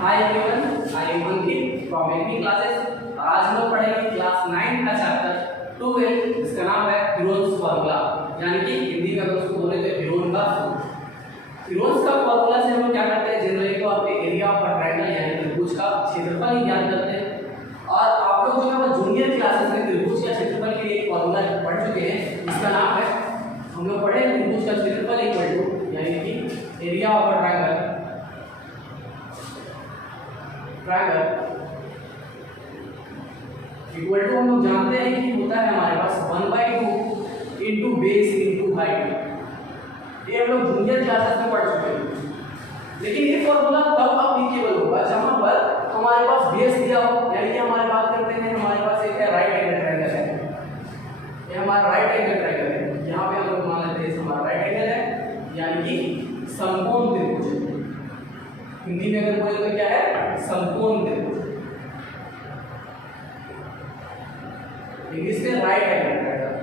Hi everyone, I am Ankit from MP classes. आज हम लोग पढ़ेंगे क्लास 9 का चैप्टर 12 जिसका नाम है हीरोन्स फार्मूला, यानी कि हिंदी में अगर उसको बोले तो हीरोन का सूत्र। हीरोन्स का फार्मूला से हम लोग क्या करते हैं, जनरली तौर पे एरिया ऑफ अ ट्रायंगल यानी त्रिभुज का क्षेत्रफल ही ज्ञात करते हैं। और आप लोग जो है वो जूनियर क्लासेस में त्रिभुज का क्षेत्रफल के लिए एक फार्मूला पढ़ चुके हैं, जिसका नाम है, हम लोग पढ़े त्रिभुज का क्षेत्रफल इक्वल टू यानी कि area of a triangle equal to, हम लोग जानते हैं कि होता है हमारे पास 1/2 इंटू बेस इंटू हाइट। ये हम लोग जूनियर क्लासेस में पढ़ चुके हैं। लेकिन ये फॉर्मूला तब अप्लीकेबल होगा जहां पर हमारे पास बेस दिया हो, यानी कि हमारे बात करते हैं, हमारे पास एक है राइट एंगल ट्रायंगल है, ये हमारा राइट एंगल ट्रायंगल है। यहाँ पे हम लोग मान लेते हैं हमारा राइट एंगल है, यानी कि समकोण त्रिभुज। हिंदी में अगर बोले तो क्या है, समकोण त्रिभुज। इंग्लिश में राइट एंगल ट्रायंगल।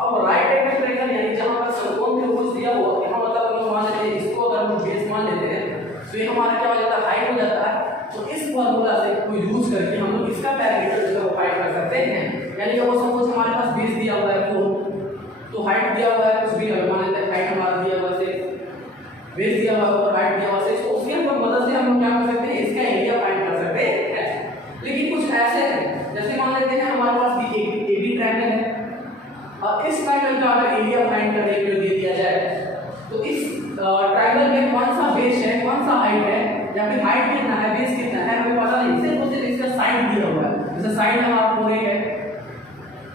अब राइट एंगल ट्रायंगल यानी जहां पर समकोण त्रिभुज दिया हो, यहाँ मतलब हम मान लेते हैं इसको, अगर हम बेस मान लेते हैं तो ये हमारा क्या हो जाता है, हाइट हो जाता है। तो इस फार्मूला से को यूज करके हम लोग इसका पैरामीटर जो है वो फाइंड कर सकते हैं। यानी कि वो सपोज हमारे पास बेस दिया हुआ है 4, तो हाइट दिया हुआ है कुछ भी, मान लेते हैं हाइट हमारा दिया हुआ है, बेस दिया हुआ है और हाइट दिया हुआ है, तो उसकी मदद से हम लोग क्या कर सकते हैं, इसका एरिया फाइंड कर सकते हैं। लेकिन कुछ ऐसे हैं, जैसे मान लेते हैं हमारे पास भी एक एबी ट्रायंगल है, और इस ट्रायंगल का अगर एरिया फाइंड करने के लिए दे दिया जाए तो इस ट्रायंगल में कौन सा बेस है, कौन सा हाइट है, या फिर हाइट कितना है, बेस कितना है, हमें पता नहीं। सिर्फ इसका साइड दिया हुआ है, जैसे साइड हमारा 4 है,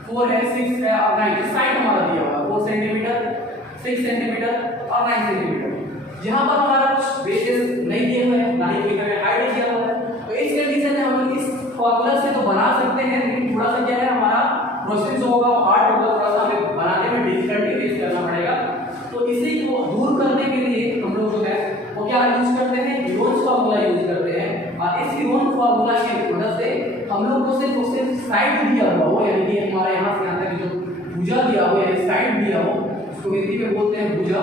4 है, 6 है और 9, साइड हमारा दिया हुआ है 4 सेंटीमीटर, 6 सेंटीमीटर और 9 सेंटीमीटर। जहां पर हमारा कुछ बेसेस नहीं दिए हुए हैं, ना ही कोई हमें हाइट दिया हुआ है, तो इस कंडीशन में हम लोग इस फार्मूला से तो बना सकते हैं, लेकिन थोड़ा सा क्या है, हमारा प्रोसेस जो होगा वो हार्ड होगा, थोड़ा सा हमें बनाने में डिफिकल्टी फेस करना पड़ेगा। तो इसी को दूर करने के लिए हम लोग जो है वो क्या यूज करते हैं, हीरोन्स फार्मूला यूज करते हैं। और इस हीरोन फार्मूला की मदद से हम लोग को सिर्फ साइड दिया हुआ हो, यानी कि हमारे यहाँ से यहाँ तक जो भुजा दिया हो, यानी साइड दिया हो, उसको हिंदी में बोलते हैं भुजा,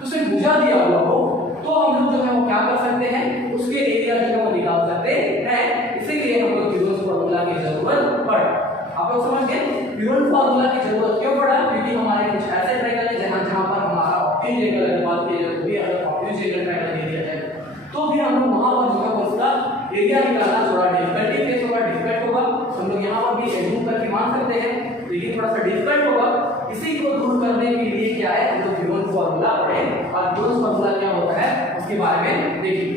तो सिर्फ भुजा दिया हुआ हो तो हम लोग जो है वो क्या कर सकते हैं, उसके एरिया जो है वो निकाल सकते हैं। इसीलिए हम लोग हीरोन्स फार्मूला की जरूरत पड़ा। आप लोग समझ गए हीरोन फार्मूला की जरूरत क्यों पड़ा, क्योंकि हमारे कुछ ऐसे ट्रायंगल है जहां पर हमारा ऑब्ट्यूज एंगल की बात की जाए, भी अगर ऑब्ट्यूज एंगल ट्रायंगल दे दिया जाए तो भी हम लोग वहां पर जो है उसका एरिया निकालना थोड़ा डिफिकल्टी फेस होगा, डिफिकल्ट होगा। हम लोग यहाँ पर भी एज्यूम करके मान सकते हैं, लेकिन थोड़ा सा डिफिकल्ट होगा। इसी को दूर करने के लिए क्या है, हम लोग हीरोन फार्मूला पढ़ें, और हीरोन फार्मूला क्या होता है उसके बारे में देखिए।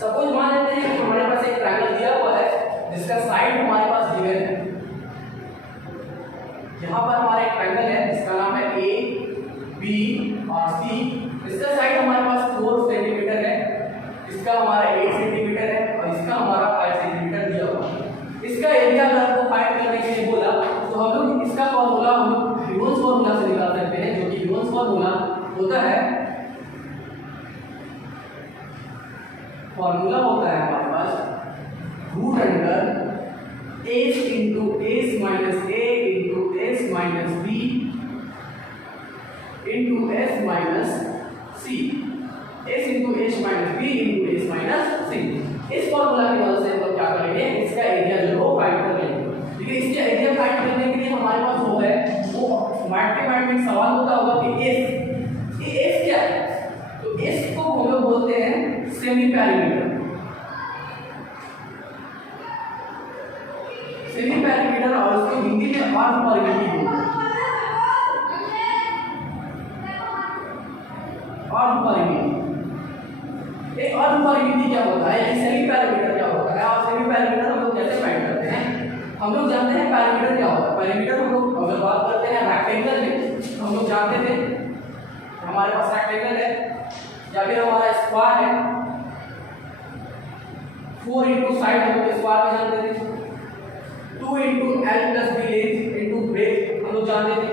सपोज मान लेते हैं कि हमारे पास एक ट्रायंगल दिया हुआ है जिसका साइड हमारे पास गिवन है। यहाँ पर हमारा एक ट्रायंगल है जिसका नाम है ए, बी और सी। इसका साइड हमारे पास 4 सेंटीमीटर है, इसका हमारा 8 सेंटीमीटर है और इसका हमारा 5 सेंटीमीटर दिया हुआ है। इसका एरिया अगर आपको फाइंड करने के लिए बोला तो हम लोग इसका फॉर्मूला हम लोग हीरोन्स फार्मूला से निकाल सकते हैं, जो कि हीरोन्स फार्मूला होता है, फॉर्मूला होता है हमारे पास root under S into S minus A into S minus B into S minus C, S into S minus B into S minus C. इस फॉर्मूला की मदद से हम लोग क्या करेंगे, इसका एरिया जो है वो फाइंड कर लेंगे। लेकिन इसका एरिया फाइंड करने के लिए हमारे पास जो है वो मैथमेटिक्स सवाल होता होगा कि एस क्या है, तो एस को हम लोग बोलते हैं सेमी पैरामीटर। सेमी पैरामीटर और उसको हिंदी में अर्ध परिमिति बोलते हैं। अर्ध परिमिति, एक अर्ध परिमिति क्या होता है, यानी सेमी पैरामीटर क्या होता है, और सेमी पैरामीटर हम लोग कैसे फाइंड करते हैं। हम लोग जानते हैं पैरामीटर क्या होता है। पैरामीटर हम लोग अगर बात करते हैं रेक्टेंगल में, तो हम लोग जानते थे हमारे पास रेक्टेंगल है या फिर हमारा स्क्वायर है, 4 इंटू साइड हम लोग स्क्वायर में जानते थे, 2 into L plus B length into breadth हम लोग जानते थे,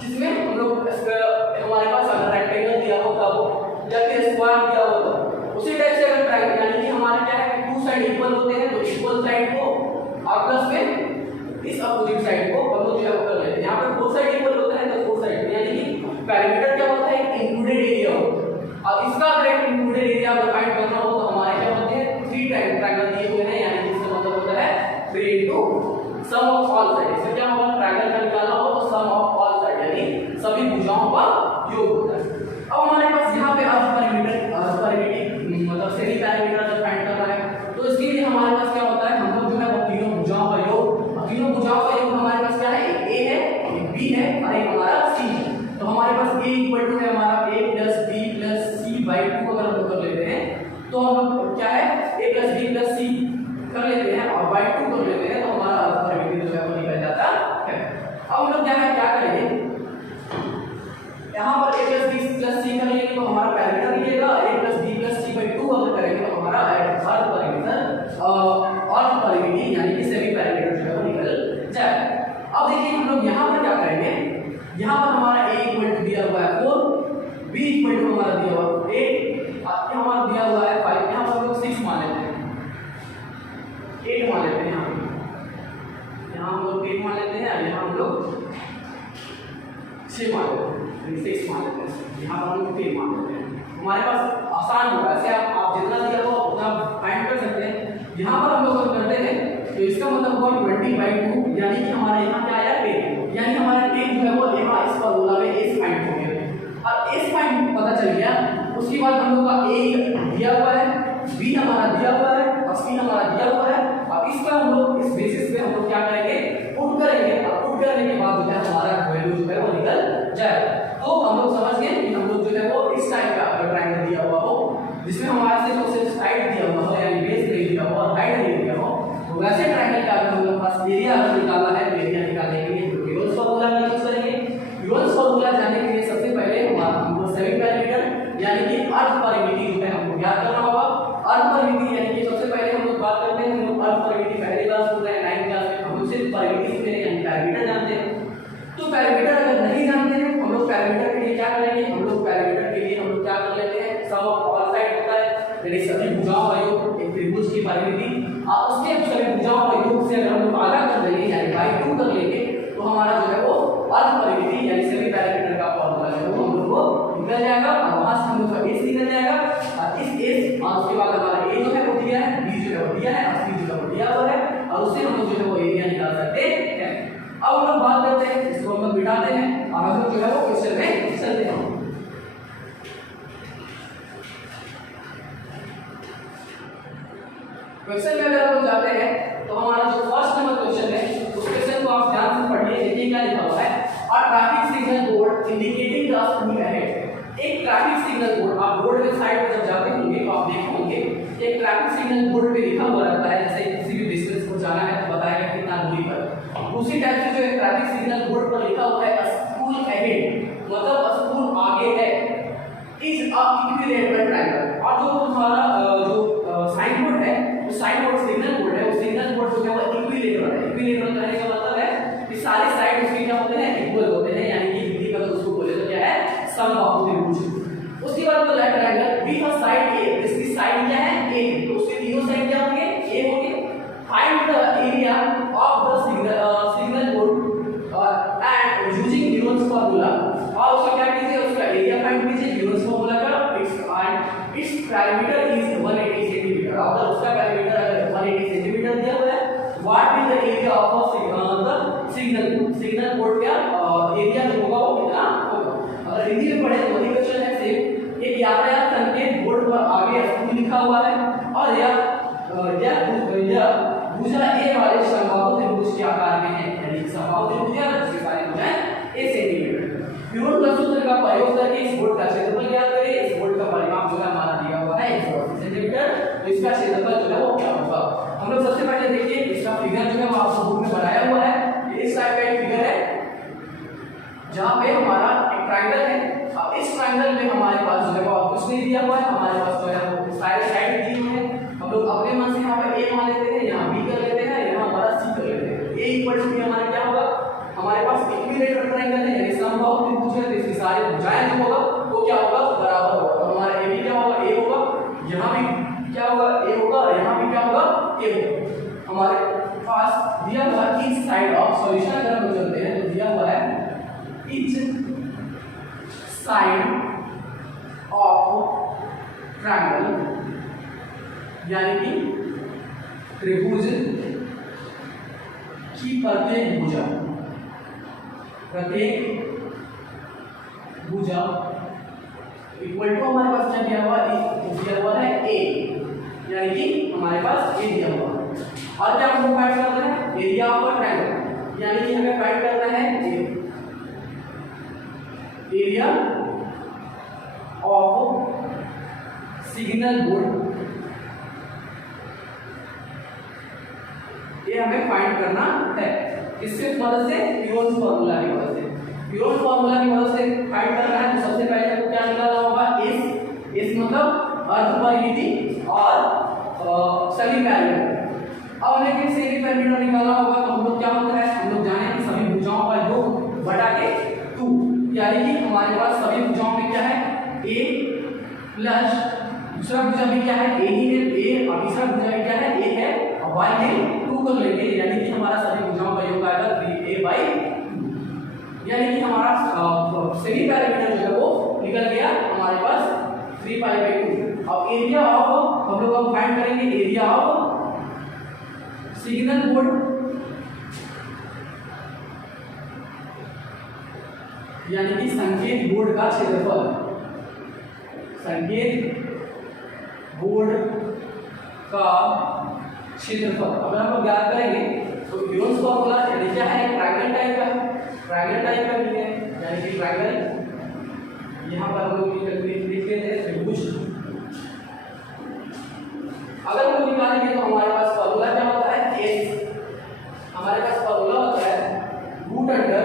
जिसमें हम लोग हमारे पास अगर रेक्टेंगल दिया होता हो या फिर स्क्वायर दिया होता, उसी टाइप से अगर ट्रायंगल यानी कि हमारे क्या है, 2 साइड इक्वल ऑल साइड, इसमें क्या होगा, ट्रायंगल का निकालना हो तो सम ऑफ ऑल साइड यानी सभी भुजाओं का योग होता है। अब हमारे पास यहाँ पे अर्थ परिमिति मतलब सेमी पैरामीटर जब फाइंड करना है तो इसके लिए हमारे पास क्या होता है, हम लोग जो है वो तीनों भुजाओं का योग, तीनों भुजाओं का योग हमारे पास क्या है, एक ए है, एक बी है और एक हमारा सी है। तो हमारे पास ए इक्वल टू है हमारा a plus B plus C by 2 अगर हम लोग कर लेते हैं तो हम लोग क्या है a plus B plus C कर लेते हैं और बाई 2 कर लेते हैं तो हमारा अर्थ परिमिति जो है वो निकल जाता है। अब हम लोग क्या करेंगे, यहाँ पर a plus B plus C कर लेंगे तो हमारा पैरामीटर मिलेगा, a plus B plus C by 2 अगर करेंगे तो हमारा अर्थ परिमिति यानी कि सेमी पैरामीटर जो है वो निकल जाएगा। अब देखिए हम लोग यहाँ पर क्या करेंगे, यहाँ पर हमारा a इक्वल टू दिया हुआ है 4, b इक्वल टू हमारा दिया हुआ है 8, हमारा दिया हुआ है 5, यहाँ पर हम लोग 6 मान लेते हैं, 8 मान लेते हैं, यहाँ हम लोग 8 मान लेते हैं, यहाँ हम लोग 6 मान लेते हैं, 6 मान लेते हैं, यहाँ पर हम लोग 3 मान लेते हैं। हमारे पास आसान होगा, ऐसे आप जितना दिया हो उतना फाइंड कर सकते हैं। यहाँ पर हम लोग करते हैं तो इसका मतलब हुआ 20/2 यानी कि हमारा यहाँ क्या आया 10, यानी हमारा 10 जो है वो यहाँ इस फॉर्मूला में एस फाइंड हो गया और एस फाइंड पता चल गया। उसके बाद हम लोग का ए दिया हुआ है, बी हमारा दिया हुआ है और सी हमारा दिया हुआ है। अब इसका हम लोग इस बेसिस पे हम लोग क्या करेंगे, पुट करेंगे और पुट करने के बाद जो है हमारा वैल्यू जो है वो निकल जाएगा। तो हम लोग समझ गए कि हम लोग जो है वो इस टाइप का ट्रायंगल दिया हुआ हो जिसमें हमारे सिर्फ साइड दिया हुआ हो यानी बेस नहीं दिया हुआ और हाइट नहीं दिया हो, तो वैसे ट्रायंगल का अगर हम लोग पास एरिया अगर निकालना है तो एरिया निकालने के लिए यूरोस फार्मूला का यूज करेंगे। यूरोस फार्मूला जानने के लिए सबसे पहले हमको सेमी पैरामीटर यानी कि अर्थ परिमिति जो है हमको ज्ञात करना होगा। अर्थ परिमिति यानी कि सबसे पहले हम लोग बात करते हैं, हम लोग अर्थ परिमिति पहली बार सुन रहे हैं 9th क्लास में, हम लोग सिर्फ परिमिति सुन रहे हैं यानी पैरामीटर जानते हैं। तो पैरामीटर अगर नहीं जानते हैं हम लोग पैरामीटर के लिए क्या करेंगे, हम लोग पैरामीटर के लिए हम लोग क्या कर लेते हैं, सम ऑफ ऑल साइड होता है यानी सभी भुजाओं का योग, एक त्रिभुज की परिमिति और उसके सभी भुजाओं का योग से अगर हम लोग आधा कर देंगे यानी बाई 2 कर लेंगे तो हमारा जो है वो अर्थ परिमिति यानी सेमी पैरामीटर का फॉर्मूला जो है वो हम लोग को निकल जाएगा और वहां से हम लोग का एस निकल जाएगा और इस एस और उसके बाद हमारा ए जो है वो दिया है, बी जो है वो दिया है और सी जो है वो दिया हुआ है और उससे हम लोग जो है वो एरिया निकाल सकते हैं। अब हम लोग बात करते हैं, इसको हम लोग बिठाते हैं और हम लोग जो है वो क्वेश्चन में चलते हैं। क्वेश्चन में अगर हम जाते हैं तो हमारा जो फर्स्ट नंबर क्वेश्चन है उस क्वेश्चन को आप ध्यान से पढ़िए। देखिए क्या लिखा हुआ है, और traffic signal board indicating the school ahead. एक ट्रैफिक सिग्नल बोर्ड, आप रोड के साइड पर जब जाते होंगे तो आप देखे होंगे एक ट्रैफिक सिग्नल बोर्ड पे लिखा हुआ रहता है, जैसे किसी भी डिस्टेंस पर जाना है तो बताएगा कितना दूरी पर। उसी टाइप से जो है ट्रैफिक सिग्नल बोर्ड पर लिखा हुआ है स्कूल अहेड, मतलब स्कूल आगे है, इज अ इक्विलेटरल ट्रायंगल। और जो हमारा जो साइन बोर्ड है, जो साइन बोर्ड सिग्नल बोर्ड है, वो सिग्नल बोर्ड जो है वो इक्विलेटरल है। इक्विलेटरल कहने का मतलब है कि सारे साइड उसके क्या होते हैं, इक्वल होते हैं, यानी कि हिंदी में अगर उसको बोले तो क्या है, समबाहु त्रिभुज। उसके बाद बोला ट्रायंगल बी का साइड ए, इसकी साइड क्या है, ए, तो उसके तीनों साइड क्या होंगे, ए होंगे। Find the area of the signal board and using Newton's formula. और उसका क्या कीजिए, उसका एरिया फाइंड कीजिए न्यूटन्स फार्मूला का। It's parameter is 180 centimetre. अगर उसका पैरामीटर अगर 180 सेंटीमीटर दिया हुआ है, what is the area of the signal board का एरिया जो होगा वो कितना होगा। अगर हिंदी में पढ़े तो वही क्वेश्चन है सेम। एक यातायात संकेत बोर्ड पर आगे स्कूल लिखा हुआ है और यह भुजा ए वाले समबाहु त्रिभुज के आकार में है, यानी समबाहु त्रिभुज है जिसके सारे भुजाएं a सेंटीमीटर। न्यूटन का सूत्र का प्रयोग करके इस बोर्ड का क्षेत्रफल ज्ञात करें। इस बोर्ड का परिमाप जो है हमारा दिया हुआ है 180 सेंटीमीटर, तो इसका क्षेत्रफल जो है वो क्या होगा। हम लोग सबसे पहले देखिए इसका फिगर जो है वो आपको बुक में बनाया हुआ है। इस टाइप का एक फिगर है जहां पे हमारा एक ट्रायंगल है। अब इस ट्रायंगल में हमारे पास जो है वो कुछ नहीं दिया हुआ है, हमारे पास जो है वो सारे साइड दी हुई है। हम लोग अपने मन से यहाँ पे a मान लेते हैं, यहाँ b कर लेते हैं, यहाँ हमारा c कर लेते हैं। a इक्वल टू हमारा क्या होगा, हमारे पास इक्विलेटरल ट्रायंगल है यानी समबाहु त्रिभुज है, तो इसकी सारी भुजाएं जो होगा वो क्या होगा, बराबर होगा। तो हमारा a भी क्या होगा, a होगा, यहाँ भी क्या होगा, a होगा, यहाँ भी क्या होगा, a होगा। हमारे पास दिया हुआ ईच साइड ऑफ सॉल्यूशन अगर हम चलते हैं तो दिया हुआ है ईच साइड ऑफ ट्रायंगल यानी कि त्रिभुज की प्रत्येक भुजा इक्वल टू हमारे पास क्या दिया हुआ है ए, यानी कि हमारे पास ए दिया हुआ है। और क्या हमको फाइंड करना है एरिया ऑफ अ ट्रायंगल, यानी कि हमें फाइंड करना है एरिया ऑफ सिग्नल बोर्ड, ये हमें फाइंड करना है। इससे मदद से पियोन फार्मूला की मदद से फाइंड करना है। तो सबसे पहले आपको क्या निकालना होगा एस मतलब अर्ध परिमिति और सेमी पैरामीटर। अब हमें किस सेमी पैरामीटर निकालना होगा, तो हम लोग क्या होता है, हम लोग जाने कि सभी भुजाओं का योग बटा के 2, यानी कि हमारे पास सभी भुजाओं में क्या है a प्लस दूसरा भुजा भी क्या है a ही है a, और तीसरा भुजा भी क्या है a है और y में 2 कर लेंगे, यानी कि हमारा सभी भुजाओं का योग आएगा 3a/2, यानी कि हमारा सेमी पैरामीटर जो है वो निकल गया हमारे पास 3π/2। अब एरिया ऑफ हम लोग अब फाइंड करेंगे एरिया ऑफ सिग्नल बोर्ड, यानी कि संकेत बोर्ड का क्षेत्रफल, संकेत बोर्ड का क्षेत्रफल। अगर हम लोग ज्ञात करेंगे तो पियोन्स फार्मूला यानी क्या है ट्रायंगल टाइप का भी है, यानी कि ट्रायंगल यहाँ पर हम लोग लिख लेते हैं त्रिभुज। अगर हम निकालेंगे तो हमारे पास फार्मूला क्या होता है एस, हमारे पास फार्मूला होता है root under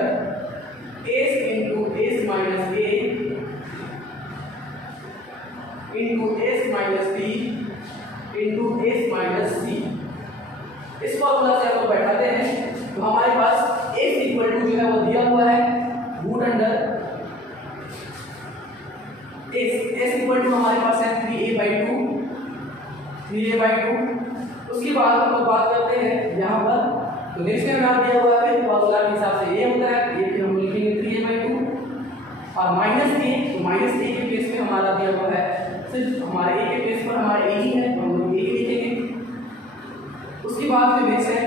S into S minus A into S minus B into S minus C. इस फार्मूला से हम लोग बैठाते हैं तो हमारे पास एस इक्वल टू जो है वो दिया हुआ है root under s equal to हमारे पास है 3a/2। उसके बाद हम लोग बात करते हैं यहाँ पर, तो नेक्स्ट में नाम दिया हुआ है फार्मूला के हिसाब से ये होता है, ये फिर हम लिखेंगे 3a/2 और माइनस a, तो माइनस a के प्लेस में हमारा दिया हुआ है सिर्फ हमारे a के प्लेस पर हमारा a ही है, तो हम लोग a लिखेंगे। उसके बाद फिर नेक्स्ट है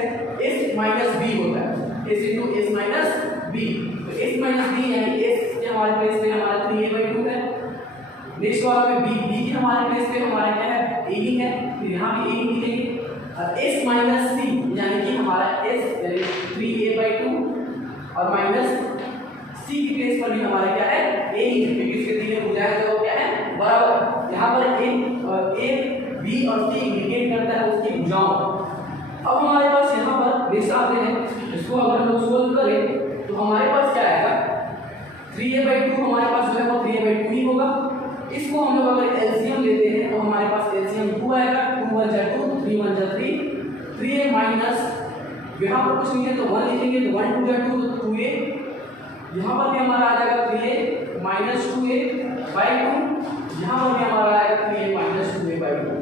s माइनस b होता है, s into s minus b, तो s माइनस b यानी s के हमारे प्लेस में हमारा 3a/2 है। नेक्स्ट वाला में b के हमारे प्लेस पे हमारा क्या है a ही है, फिर यहाँ भी a ही लिखेंगे। और s माइनस c यानी कि हमारा s 3a/2 और माइनस c की प्लेस पर भी हमारा क्या है a ही है, क्योंकि इसके तीनों भुजाएं जो क्या है बराबर। यहाँ पर a b और c इंडिकेट करता है उसकी भुजाओं। अब हमारे पास यहाँ पर नेक्स्ट आते हैं, इसको अगर हम लोग सोल्व करें तो हमारे पास क्या आएगा 3a/2, हमारे पास जो है वो 3a/2 ही होगा। इसको हम लोग अगर एलसीएम लेते हैं तो हमारे पास एलसीएम 2 आएगा, 2 1 जा 2 3 1 जा 3, 3a माइनस यहाँ पर कुछ नहीं है तो 1 लिखेंगे, तो 1 2 जा 2 तो 2a, यहाँ पर भी हमारा आ जाएगा 3a माइनस 2a/2, यहाँ पर भी हमारा आएगा 3a माइनस 2a/2,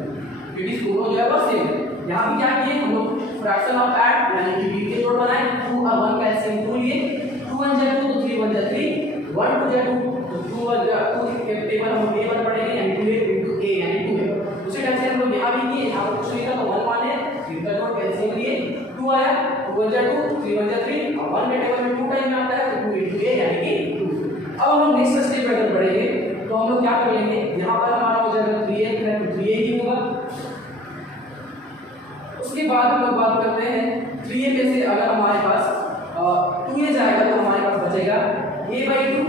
क्योंकि दोनों जो है वो सेम है। यहाँ भी क्या किए हम लोग फ्रैक्शन ऑफ ऐड यानी कि b के जोड़ बनाए, 2 और 1 का एलसीएम 2 लिए, 2 1 जा 2 तो 3 1 जा 3, 1 2 जा 2 तो 2 1 जा 2 के टेबल हम a पर पढ़ेंगे यानी 2a into a यानी 2 है। उसी टाइप से हम लोग यहाँ भी किए, यहाँ पर कुछ नहीं था तो 1 माने, 3 का जोड़ एलसीएम लिए 2 आया, 2 1 जा 2 3 1 जा 3 और 1 के टेबल में 2 टाइम आता है तो 2 into a यानी कि 2। अब हम लोग नेक्स्ट स्टेप अगर बढ़ेंगे तो हम लोग क्या कर लेंगे, यहाँ पर हमारा हो जाएगा 3a है तो 3a ही होगा। उसके बाद हम लोग बात करते हैं 3a में से अगर हमारे पास 2a जाएगा तो हमारे पास बचेगा a/2।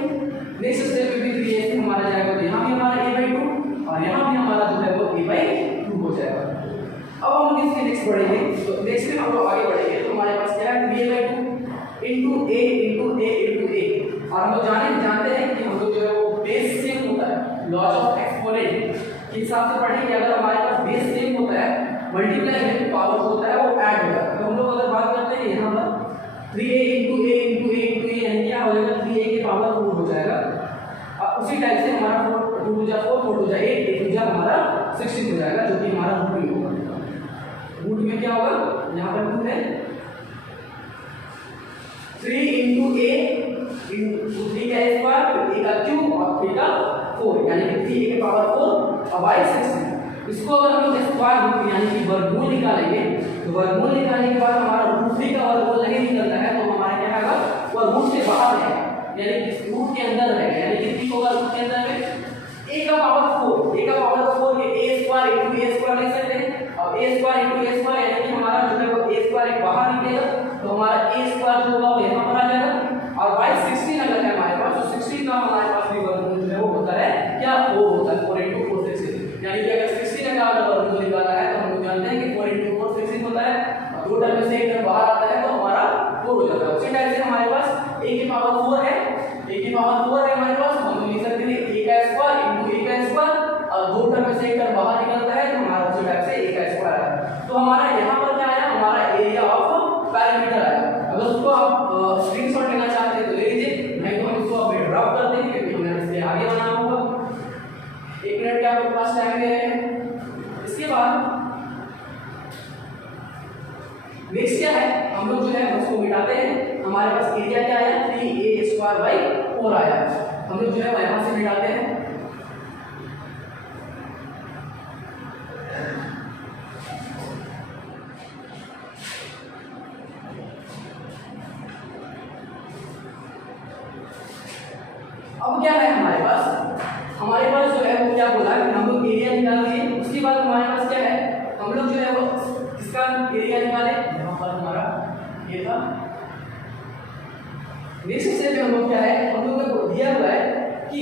नेक्स्ट स्टेप में भी 3a से हमारा जाएगा तो यहाँ भी हमारा a/2 और यहाँ भी हमारा जो है वो a/2 हो जाएगा। अब हम लोग इसके नेक्स्ट बढ़ेंगे, तो नेक्स्ट में हम लोग आगे बढ़ेंगे तो हमारे पास क्या है 3a/2 into a into a into a। और हम लोग जानते हैं कि हम लोग जो है वो बेस सेम होता है, लॉज ऑफ एक्सपोनेंट के हिसाब से पढ़ेंगे। अगर हमारे पास बेस सेम होता है मल्टीप्लाई में पावर होता है वो ऐड होता है। तो हम लोग अगर बात करते हैं यहाँ पर 3a into a into a into a यानी क्या हो जाएगा 3a के पावर 4 हो जाएगा। और उसी टाइप से हमारा 4 2 जा 4 4 2 जा 8 8 2 जा हमारा 16 हो जाएगा, जो कि हमारा रूट में होगा। रूट में क्या होगा, यहाँ पर 2 है 3 into a into 3 का स्क्वायर फिर a का क्यूब और 3 का 4 यानी कि 3a के पावर 4 और y 16। इसको अगर हम लोग स्क्वायर स्क्वायर रूट यानी कि वर्गमूल निकालेंगे, तो वर्गमूल निकालने के बाद हमारा √3 का वर्गमूल नहीं निकलता है, तो हमारा क्या होगा, वो रूट से बाहर है यानी कि रूट के अंदर रहेगा, यानी कितनी होगा रूट के अंदर में a का पावर 4, a का पावर 4 ये a square into a square लिख सकते हैं, और a square into a square यानी कि हमारा जो है वो a स्क्वायर एक बाहर निकलेगा, तो हमारा a स्क्वायर जो होगा वो यहाँ पर आ जाएगा, और y 16 अगर है हमारे पास, तो 16 का हमारे पास भी वर्गमूल जो है वो होता है क्या, 4 होता है, 4 into 4 16, यानी कि अगर 16 का अगर वर्गमूल निकालना है तो हम लोग जानते हैं कि 4 into 4 16 होता है, और दो टर्म में से एक टर्म बाहर आता है तो हमारा 4 हो जाता है। उसी टाइप से हमारे पास a की पावर 4 है, a की पावर 4 है हमारे पास, हम लोग लिख सकते हैं a का स्क्वायर इनटू a का स्क्वायर, और दो टर्म में से एक टर्म बाहर निकलता है तो हमारा उसी टाइप से a का स्क्वायर है। तो हमारा यहाँ पर क्या आया, हमारा एरिया ऑफ पैरामीटर आया। अगर उसको आप स्क्रीनशॉट लेना चाहते हैं तो ले लीजिए, नहीं तो हम इसको अभी ड्रॉप कर देंगे क्योंकि हमें इसके आगे बनाना होगा। 1 मिनट के आपके पास टाइम दे रहे हैं। इसके बाद नेक्स्ट क्या है, हम लोग जो है उसको मिटाते हैं, हमारे पास एरिया क्या आया, 3a² / 4 आया, हम लोग जो है यहाँ से मिटाते हैं। अब क्या है हमारे पास जो है वो क्या बोला कि हम लोग एरिया निकाल दिए, उसके बाद हमारे पास क्या है, हम लोग जो है वो इसका एरिया निकाले, यहाँ पर हमारा ये था। नेक्स्ट स्टेप में हम लोग क्या है, हम लोग को दिया हुआ है कि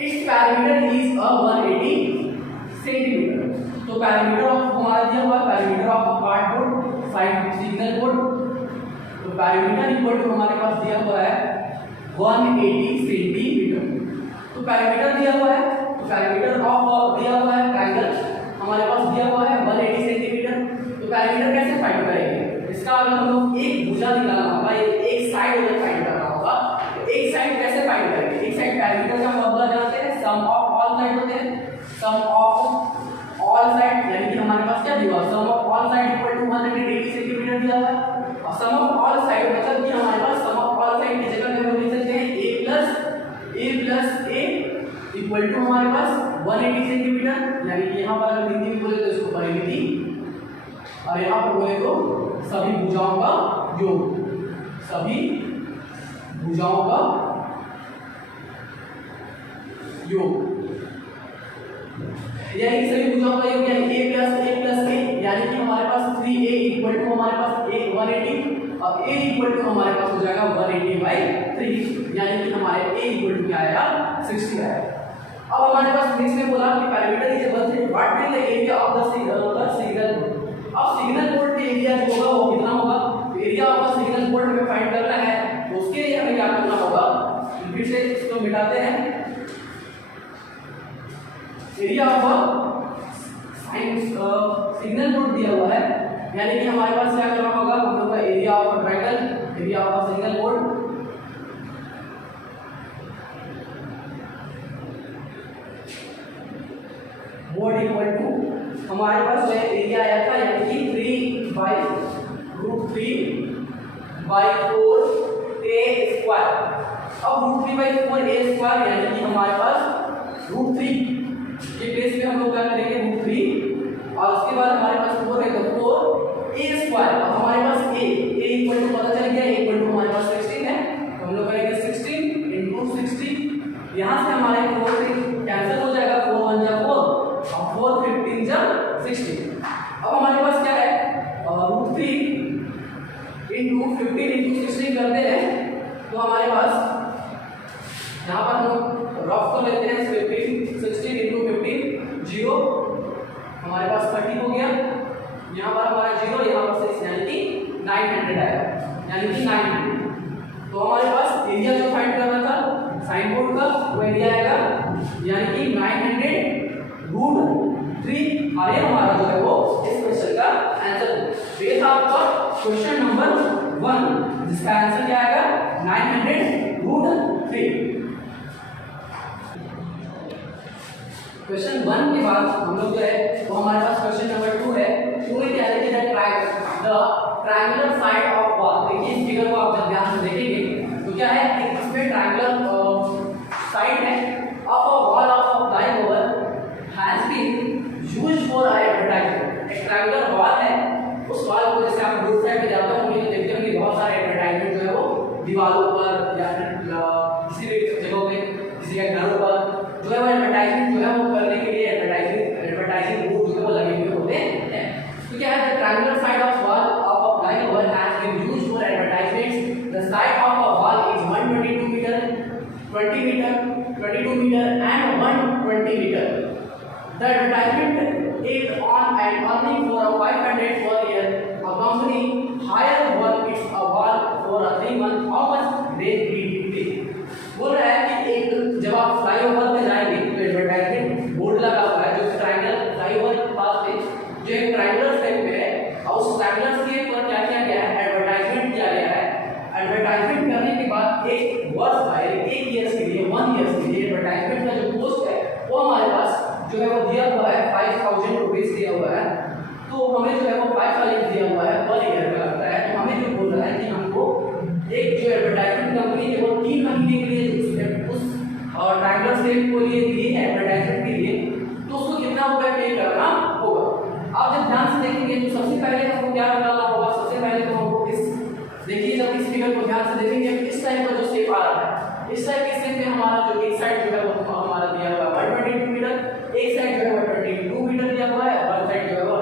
इट्स पैरामीटर इज 180 सेंटीमीटर, तो पैरामीटर ऑफ हमारा दिया हुआ है, parameter of cardboard side signal board, तो पैरामीटर इक्वल टू हमारे पास दिया हुआ है 180 सेंटीमीटर, तो पैरामीटर दिया हुआ है, तो पैरामीटर ऑफ दिया हुआ है ट्रायंगल हमारे पास दिया हुआ है 180 सेंटीमीटर, तो पैरामीटर कैसे फाइंड करेंगे, इसका अगर हम लोग एक भुजा निकालना होगा, एक साइड अगर फाइंड करना होगा, तो एक साइड कैसे फाइंड करेंगे, एक साइड पैरामीटर का फॉर्मूला जानते हैं, सम ऑफ ऑल साइड होते हैं, सम ऑफ ऑल साइड यानी कि हमारे पास क्या दिया हुआ, sum of all side equal to 180 centimetre दिया हुआ है, और सम ऑफ ऑल साइड मतलब कि हमारे पास सम ऑफ ऑल साइड की जगह हम लिख सकते हैं a plus a equal to हमारे पास 180 सेंटीमीटर, यानी कि यहाँ पर अगर हिंदी में बोले तो इसको परिमिति, और यहाँ पर बोले तो सभी भुजाओं का योग, सभी भुजाओं का योग, यानी कि सभी भुजाओं का योग यानी a प्लस a यानी कि हमारे पास 3a इक्वल टू हमारे पास 180, और a इक्वल टू हमारे पास हो जाएगा 180/3, यानी कि हमारे a इक्वल टू क्या आएगा 60 आएगा। अब हमारे पास नेक्स्ट में बोला कि perimeter is equal to what will the area of the signal board. अब सिग्नल बोर्ड के एरिया जो होगा वो कितना होगा, area of the signal board हमें फाइंड करना है, तो उसके लिए हमें क्या करना होगा, फिर से इसको मिटाते हैं। एरिया ऑफ सिग्नल बोर्ड दिया हुआ है, यानी कि हमारे पास क्या करना होगा, हम लोग का area of triangle, area of signal board, board equal to हमारे पास जो है एरिया आया था यानी कि 3/√3/4 a²। अब √3/4 a² यानी कि हमारे पास √3 के प्लेस पे हम लोग क्या करेंगे √3, और उसके बाद हमारे पास 4 है तो 4a²। अब हमारे पास a इक्वल टू पता चल गया, इक्वल टू हमारे पास 16 है, तो हम लोग करेंगे 16 × 60, यहाँ से हमारे 4 से कैंसिल हो जाएगा, 4 1 जा 4 और 4 15 जा 60। अब हमारे पास क्या है, √3 × 15 × 16 करते हैं, तो हमारे पास यहाँ पर हम रफ कर लेते हैं 16 × 15 0, हमारे पास 30 हो गया, यहाँ पर हमारा 0, यहाँ पर 6 यानी कि 900 आएगा, यानी कि 900। तो हमारे पास एरिया जो फाइंड करना था साइन बोर्ड का वो एरिया आएगा, यानी कि 900√3, और ये हमारा जो है वो इस क्वेश्चन का आंसर। ये था आपका क्वेश्चन नंबर 1, जिसका आंसर क्या आएगा 900√3। क्वेश्चन 1 के बाद हम लोग जो है वो हमारे पास क्वेश्चन नंबर 2 है। 2 में क्या है the triangular side of wall. देखिए इस फिगर को आप जब ध्यान से देखेंगे तो क्या है कि इसमें ट्रायंगुलर साइड है of a wall of flying over has been been used for advertisement. एक ट्रायंगुलर वॉल है, उस वॉल को जैसे आप रोड साइड पे जाते हो तो देखते होंगे बहुत सारे एडवर्टाइजमेंट जो है वो दीवारों पर या फिर किसी भी जगहों पे, किसी के घरों पर जो है वो एडवर्टाइजमेंट जो है वो करने के लिए एडवर्टाइजिंग बोर्ड जो है वो लगे हुए होते हैं। तो क्या है, the triangular side of wall of a flyover has been used for advertisements. The side of a wall is 122 metre, 20 metre, 22 metre and 120 meter. The advertisement is on and only for 500 per year. A company hire one its a wall for a 3 month. How much they pay? बोल रहा है कि एक जब आप flyover पे जाएंगे तो एडवर्टाइजमेंट बोर्ड लगा हुआ है जो ट्रायंगल फ्लाईओवर के पास पे जो एक ट्रायंगुलर शेप में है, और उस ट्रायंगुलर शेप पर क्या किया गया है, एडवर्टाइजमेंट किया गया है। एडवर्टाइजमेंट करने के बाद एक वर्ष का एक ईयर्स के लिए 1 ईयर्स के लिए एडवर्टाइजमेंट का जो पोस्ट है वो हमारे पास जो है वो दिया हुआ है 5000 रुपीज दिया हुआ है। तो हमें जो है वो 5000 दिया हुआ है पर ईयर का लगता है। तो हमें जो बोल रहा है कि हमको एक जो एडवर्टाइजमेंट कंपनी है वो 3 महीने के लिए उस ट्रायंगुलर शेप को लिए दी है एडवर्टाइजमेंट के लिए, तो उसको कितना रुपए पे करना होगा। आप जब ध्यान से देखेंगे तो सबसे पहले हमको क्या करना होगा, सबसे पहले तो हमको इस देखिए जब इस फिगर को ध्यान से देखेंगे इस टाइप का जो शेप आ रहा है, इस टाइप के शेप में हमारा जो एक साइड जो है वो हमारा दिया हुआ है 122 मीटर, एक साइड जो है वो 22 मीटर दिया हुआ है और साइड जो है वो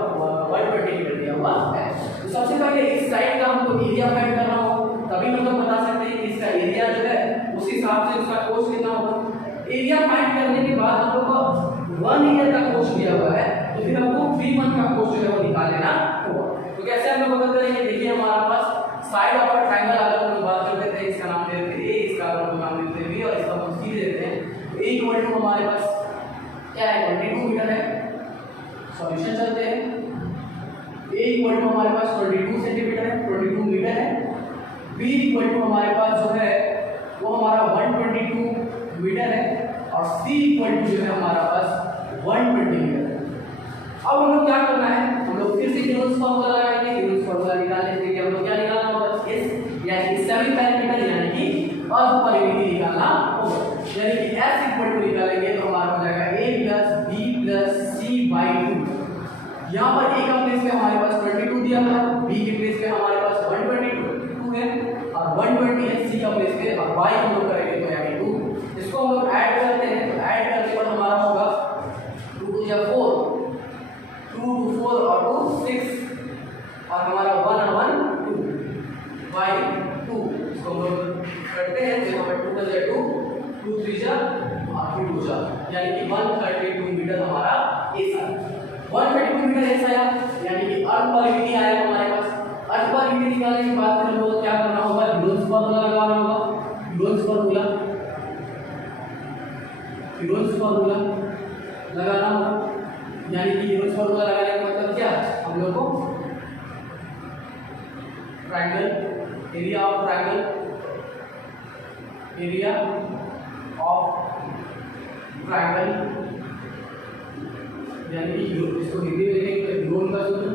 120 मीटर दिया हुआ है। तो सबसे पहले इस साइड का हमको एरिया फाइंड करना होगा, तभी हम लोग बता सकते हैं कि इसका एरिया जो है उस हिसाब से उसका कोस्ट कितना होगा। एरिया फाइंड करने के बाद हम लोग को 1 ईयर का कोस्ट दिया हुआ है, तो फिर हमको 3 मंथ का कोस्ट जो है वो निकाल लेना होगा। तो कैसे हम लोग पता करेंगे, देखिए हमारा पास साइड ऑफ अ ट्रायंगल अगर हम लोग बात करते थे, इसका नाम दे देते हैं ए, इसका हम लोग नाम देते हैं बी और इसका हम सी दे देते हैं। तो ए इक्वल टू हमारे पास क्या है 22 मीटर है। सॉल्यूशन चलते हैं, ए इक्वल टू हमारे पास 22 सेंटीमीटर है, 22 मीटर है। बी इक्वल टू हमारे पास जो है वो हमारा 122 मीटर है और सी इक्वल टू जो है हमारा पास 120 मीटर है। अब हम लोग क्या करना है, हम लोग फिर से किलोस फार्मूला लगाएंगे। किलोस फार्मूला निकालने के लिए हम लोग क्या निकालना होगा, एस यानी कि सेमी पैरामीटर यानी कि अर्थ परिमिति निकालना होगा। यानी कि एस इक्वल टू निकालेंगे तो हमारा हो जाएगा a plus b plus c by 2। यहाँ पर a का प्लेस पे हमारे पास 22 दिया हुआ है, b के प्लेस पे हमारे पास 122 है और 120 है, c का प्लेस पे और y हम लोग करेंगे तो यानी 2। इसको हम लोग ऐड करते हैं, तो ऐड करने पर हमारा होगा 2 2 या 4, 2 2 4 और 2 6 और हमारा 1 और 1 2 बाई 2। इसको हम लोग करते हैं तो हमारा 2 का 2 2 3 जा और 2 जा यानी कि 132 मीटर हमारा ऐसा 132 मीटर ऐसा आया, यानी कि अर्थ परिमिति आया हमारे पास। अर्थ परिमिति निकालने के बाद फिर हम लोग क्या करना होगा, यूलर्स फार्मूला लगाना होगा। यूलर्स फार्मूला लगाना होगा, यानी कि यूलर्स फार्मूला लगाने का मतलब क्या, हम लोग को ट्रायंगल एरिया ऑफ ट्रायंगल यानी कि इसको हिंदी में लिखेंगे तो यूरोन का सूत्र,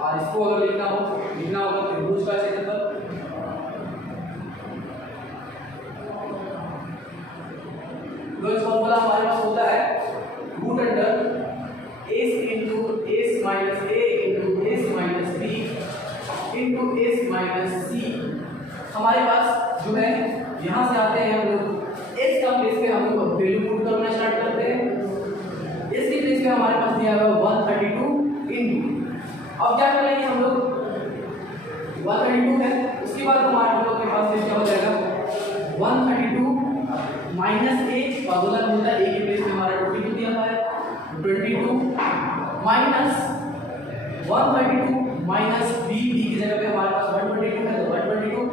और इसको अगर लिखना होगा त्रिभुज का क्षेत्रफल। यूलर्स फार्मूला हमारे पास होता है root under s into s minus a into s minus b into s minus c। हमारे पास जो है यहाँ से आते हैं हम लोग s का प्लेस पे हम लोग वैल्यू पुट करना स्टार्ट करते हैं। s के प्लेस पे हमारे पास दिया हुआ 132 इंटू, अब क्या करेंगे हम लोग 132 है, उसके बाद हमारे लोग के पास क्या हो जाएगा 132 माइनस a, फार्मूला होता है a के प्लेस पे हमारा 22 दिया हुआ है, 22 माइनस 132 माइनस b की जगह पे हमारे पास 122 है तो 122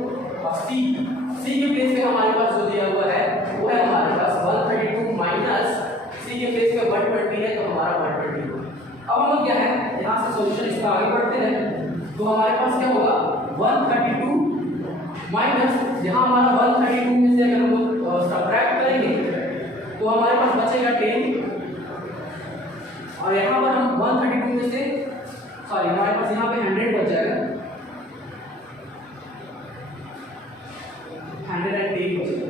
और c के प्लेस पे हमारे पास जो दिया हुआ है वो है हमारे पास 132 माइनस c के प्लेस पे 120 है तो हमारा 122। अब हम लोग क्या है यहाँ से सॉल्यूशन इसका आगे बढ़ते हैं तो हमारे पास क्या होगा 132 माइनस यहाँ हमारा 132 में से अगर हम लोग सब्ट्रैक्ट करेंगे तो हमारे पास बचेगा 10 और यहाँ पर हम 132 में से सॉरी हमारे पास यहाँ पे 100 बच जाएगा, 110 बचेगा,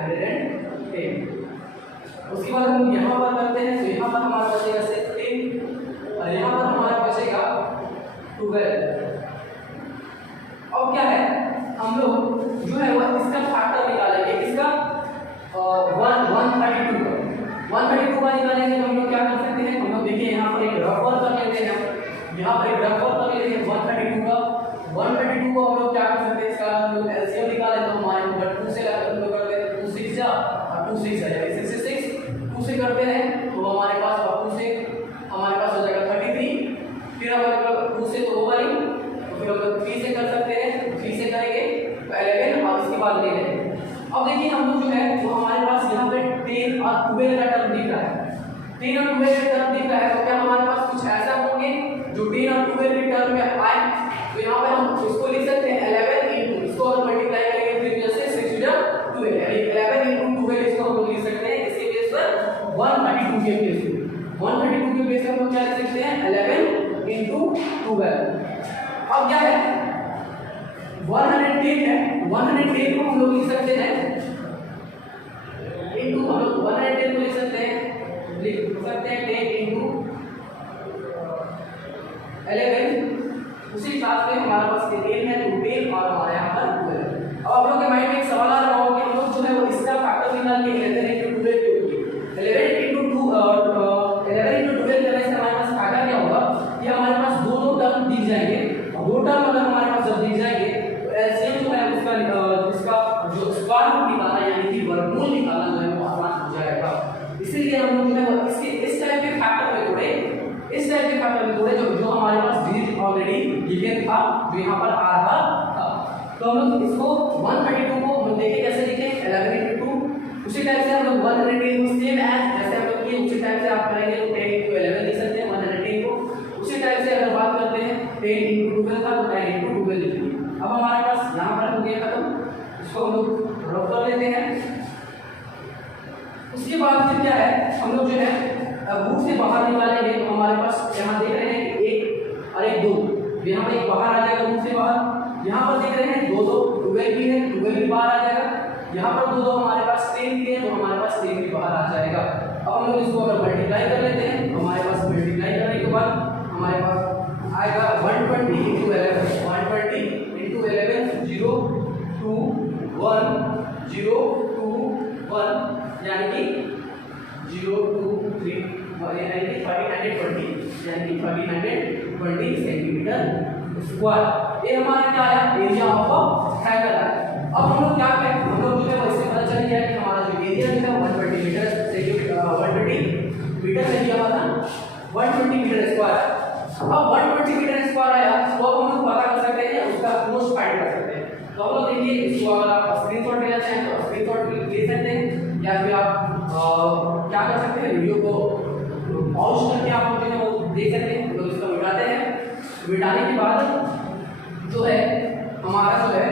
110 132 का निकालेंगे तो हम लोग क्या कर सकते हैं, हम लोग देखिए यहाँ पर एक रफ वर्क कर लेते हैं, यहाँ पर एक रफ वर्क कर लेते हैं 132 का। 132 को हम लोग क्या कर सकते हैं, इसका हम लोग एलसीएम निकालें तो हमारे ऊपर 2 से हम लोग करते हैं 2 6 जा और 2 6 आ जाएगा 66 2 से करते हैं तो हमारे पास 2 से हमारे पास हो जाएगा 33, फिर हम लोग 2 से तो होगा नहीं तो फिर हम लोग 3 से कर सकते हैं, 3 से करेंगे तो 11 और इसके बाद ले लेंगे। अब देखिए हम लोग जो है वो हमारे पास यहाँ पे 10 और 12 का टर्म दिख रहा है, 10 और 12 का टर्म दिख रहा है तो क्या हमारे पास कुछ ऐसा होंगे जो 10 और 12 के टर्म में आए तो यहाँ पे हम इसको लिख सकते हैं 11 इंटू इसको अगर मल्टीप्लाई करेंगे फिर जैसे 6 12 यानी 11 इंटू 12 इसको हम लोग लिख सकते हैं इसके बेस पर 132 के बेस पे 132 के बेस पर हम लोग क्या लिख सकते हैं 11 इंटू 12। अब क्या है 110 है, 110 को हम लोग लिख सकते हैं इंटू हम लोग 110 को लिख सकते हैं 10 इंटू 11 उसी क्लास में हमारे पास 10 है तो 10 और हमारे यहाँ पर 12। अब आप लोग के माइंड में एक सवाल आ रहा होगा कि हम लोग जो है वो इसका फैक्टर निकाल के 11 इंटू 12 क्यों किए, 11 इंटू 12 करने से हमारे पास फायदा क्या होगा कि हमारे पास दो टर्म दिख जाएंगे और दो टर्म अगर हमारे पास जब दिख जाएंगे तो एलसीएम जो है उसका इसका जो स्क्वायर रूट निकालना यानी कि वर्गमूल निकालना जो है वो आसान हो जाएगा। इसीलिए हम लोग जो है इसके इस टाइप के फैक्टर में जोड़े जो हमारे पास डिजिट ऑलरेडी गिवन था जो यहाँ पर आ रहा था तो हम लोग इसको 132 को हम देखें कैसे लिखें 11 इंटू 2 उसी टाइप से हम लोग 110 को सेम एज जैसे हम लोग किए उसी टाइप से आप करेंगे तो 10 इंटू 11 लिख सकते हैं 110 को उसी टाइप से अगर बात करते हैं 10 इंटू 12 था तो 10 इंटू 12 लिखिए। अब हमारे पास यहाँ पर हो गया खत्म, इसको हम लोग रफ कर लेते हैं। उसके बाद फिर क्या है हम लोग जो है रूट से बाहर निकालेंगे तो हमारे पास यहाँ देख रहे हैं कि 1 और 1 2 यहाँ पर एक बाहर आ जाएगा रूट से बाहर, यहाँ पर देख रहे हैं 2 12 भी है 12 भी बाहर आ जाएगा, यहाँ पर 2 हमारे पास 10 भी है तो हमारे पास 10 भी बाहर आ जाएगा। अब हम लोग इसको अगर मल्टीप्लाई कर लेते हैं तो हमारे पास मल्टीप्लाई करने के बाद हमारे पास आएगा 120 इंटू 11 0 2 1 0 2 1 यानी कि 0 2 3 यानी कि 1320 यानी कि 1320 सेंटीमीटर स्क्वायर ये हमारा क्या है एरिया ऑफ अ ट्रायंगल है। अब हम लोग क्या करें हम लोग जो है इससे पता चल गया कि हमारा जो एरिया जो है 120 मीटर सेंटीमीटर 120 मीटर में दिया हुआ था 120 मीटर स्क्वायर। अब 120 मीटर स्क्वायर आया तो अब हम लोग पता कर सकते हैं उसका कोस फाइंड कर सकते हैं। तो हम लोग देखिए इसको अगर आप स्क्रीनशॉट लेना चाहें तो स्क्रीनशॉट ले सकते हैं या फिर आप क्या कर सकते हैं वीडियो को पॉज करके आप लोग जो है वो देख सकते हैं। तो इसको मिटाते हैं, मिटाने के बाद जो है हमारा जो है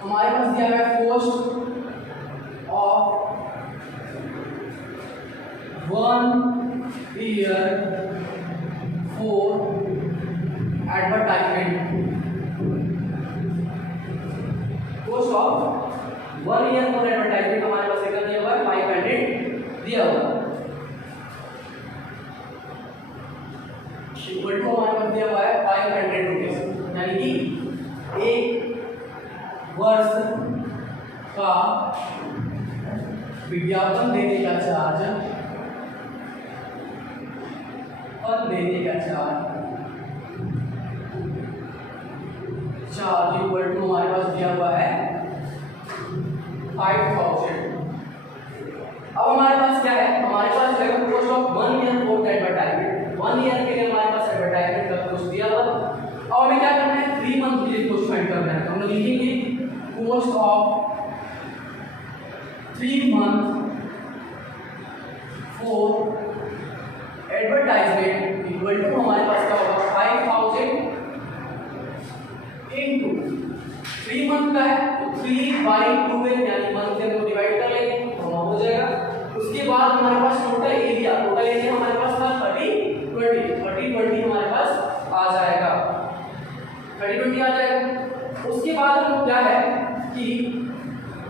हमारे पास दिया हुआ है cost of 1 year for advertisement, cost of 1 year for advertisement हमारे पास कितना दिया हुआ है 500 दिया हुआ है इक्वल टू हमारे पास दिया हुआ है 500 रुपीज यानी कि एक वर्ष का विज्ञापन देने का चार्ज इक्वल टू हमारे पास दिया हुआ है 5000। अब हमारे पास क्या है हमारे पास जो है cost of 1 year for advertisement 1 year के लिए हमारे पास एडवर्टाइजमेंट का कॉस्ट दिया हुआ है। और हमें क्या करना है 3 मंथ के लिए कॉस्ट फाइंड करना है तो हम लोग लिखेंगे cost of 3 months for advertisement equal to हमारे पास क्या होगा 5000 into 3 मंथ का है तो 3/12 यानी मंथ से हम डिवाइड कर लेंगे तो हो जाएगा। उसके बाद हमारे पास टोटल एरिया हमारे पास था 30/20 हमारे पास आ जाएगा 30/20 आ जाएगा। उसके बाद हम लोग क्या है कि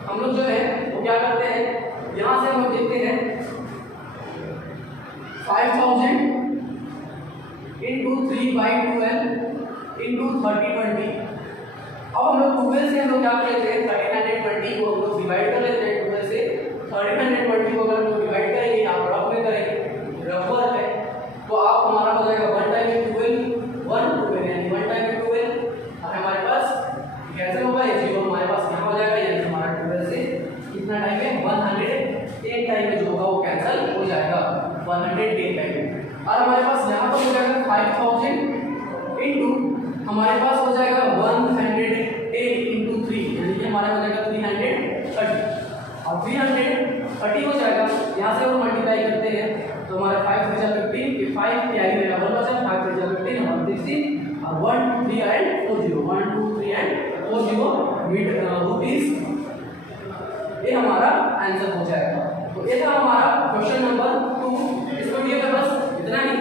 हम लोग जो है वो क्या करते हैं यहाँ से हम लोग देखते हैं 5000 इंटू 3/12 इंटू 30/20। अब हम लोग 12 से हम लोग क्या कर लेते हैं 1320 को हम लोग डिवाइड कर लेते हैं। 12 से 1320 को अगर हम लोग डिवाइड करेंगे यहाँ पर रफ में करेंगे, रफ वर्क है, तो आप हमारा हो जाएगा 1 टाइम 12 यानी 1 टाइम 12 हमारे पास कैंसिल होगा, ये जीरो हमारे पास यहाँ हो जाएगा, यानी हमारा 12 से कितना टाइम है 110 टाइम में जो होगा वो कैंसिल हो जाएगा 110 टाइम में। और हमारे पास यहाँ पर हो जाएगा 5000 इंटू हमारे पास हो जाएगा 110 इंटू 3 यानी कि हमारा हो जाएगा 330 और 330 हो जाएगा, यहाँ से हम मल्टीप्लाई करते हैं तो हमारा 5 3 15 के 5 के आगे मेरा 1 बचा, 5 3 15 160 और 1 2 3 एंड 40 1 2 3 एंड 40 रुपीस, ये हमारा आंसर हो जाएगा। तो ये था हमारा क्वेश्चन नंबर 2। इस वीडियो में बस इतना ही।